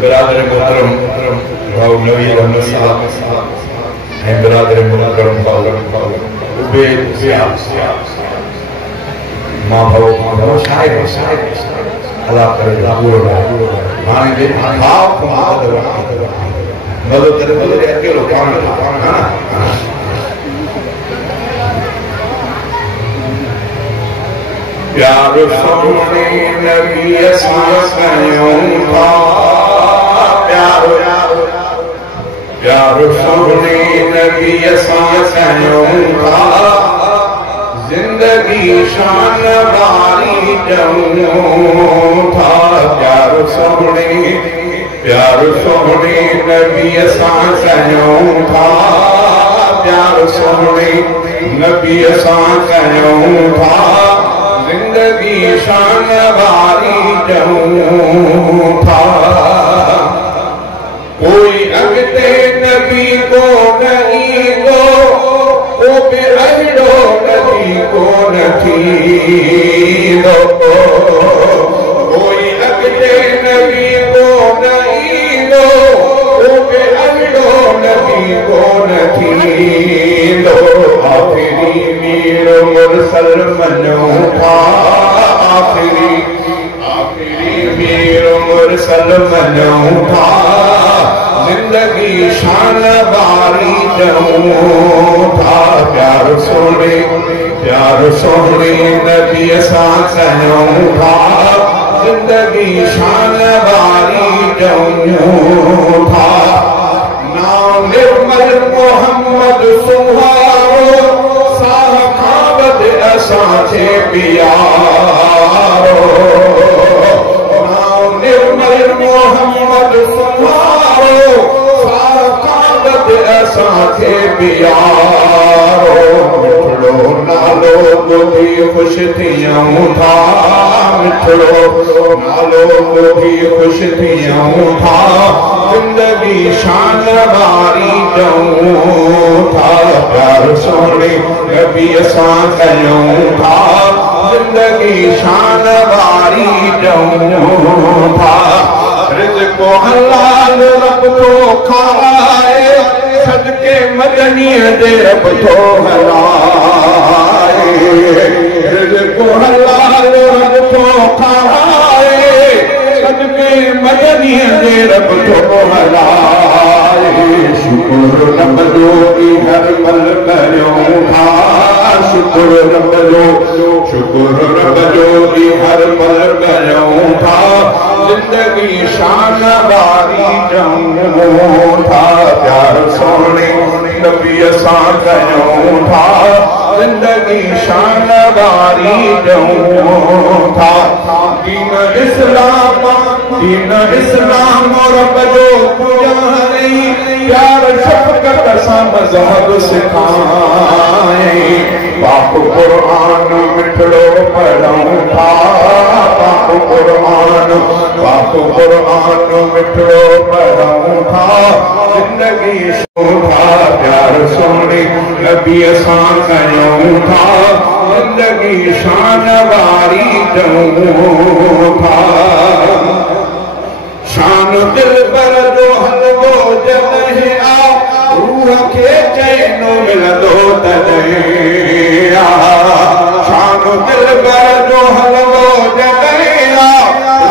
बिरादर मोहतरम भाऊ नवीद अहमद साहब हैं बिरादर मोहतरम भाऊ उबैद साहब मां भाऊ शायद अल्लाह करे पूरो हाने दे भाव को मदद करे अकेलो काम हां प्यार सोने नबी सासयों का प्यार सोने नबी सासयों का जिंदगी शान वाली जाऊं था प्यार सोने नबी सासयों का प्यार सोने नबी सासयों का जिंदगी शान वाली जाऊं था कोई अगते नबी को नहीं दो वो बेअहदो नबी को नहीं दो कोई अगते नबी को नहीं दो वो बेअहदो नबी को नहीं दो आखिरी मीर मुरसल मनो था आखिरी मीर मुरसल मनो था जिंदगी शान वाली जाऊं था प्यार सोने नबी सासयों था जिंदगी शान वाली जाऊं था नाम निर्मल मोहम्मद सुहारो साहब असांखे प्यारो नाम निर्मल मोहम्मद सुहारो साहब असांखे प्यारो मिठड़ो नालो ॿुधी ख़ुशि थियूं था मिठड़ो नालो ॿुधी ख़ुशि थियूं था जिंदगी शान वारी जाऊं था प्यार सोने नबी सां कयूं था जिंदगी शान वारी जाऊं था रिज़्क़ो हलाल रब तो खाए सदके मदनीअ दे रब तो हलाए रिज़्क़ो हलाल रब तो खाए सदके मदनीअ दे रब तो हलाए शुक्र रब जो हर पल करियो था शुक्र रब जो हर पल करियो था जिंदगी शान वारी जाऊं था प्यार सोने नबी सां कयूं था जिंदगी शान वारी जाऊं था दीन इस्लाम रब जो पुजारी प्यार शफ़क़त सां मज़हब सिखाए पाक क़ुरान मिठड़ो पढ़ूं था पाक क़ुरान मिठड़ो पढ़ूं था जिंदगी था प्यार सोने नबी सां कयूं था जिंदगी शान वारी जाऊं था शान दिल पर जो हलवो जॾहिं आ रूह खे चैन मिलंदो तॾहिं आ शान दिल पर जो हलवो जॾहिं आ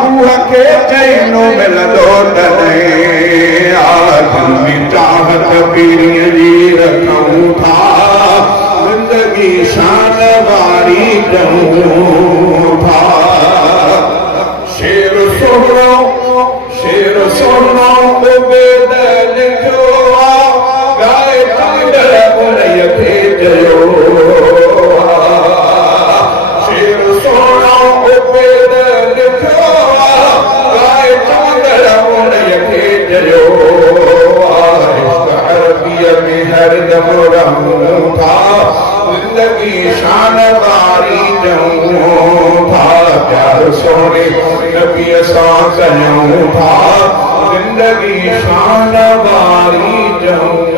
रूह खे चैन मिलंदो तॾहिं आ दिल में चाहत पीरीअ जी रखूं था जिंदगी शान वारी जाऊं था शेर सोहणो उबैद लिखियो गाए चंदर उनय खे चयो शेर सोहणो उबैद लिखियो गाए चंदर उनय खे चयो अरबीअ में हरदम रहूं था जिंदगी शान वारी जाऊं था प्यार सोने नबी सां कयूं था जिंदगी शान वारी जाऊं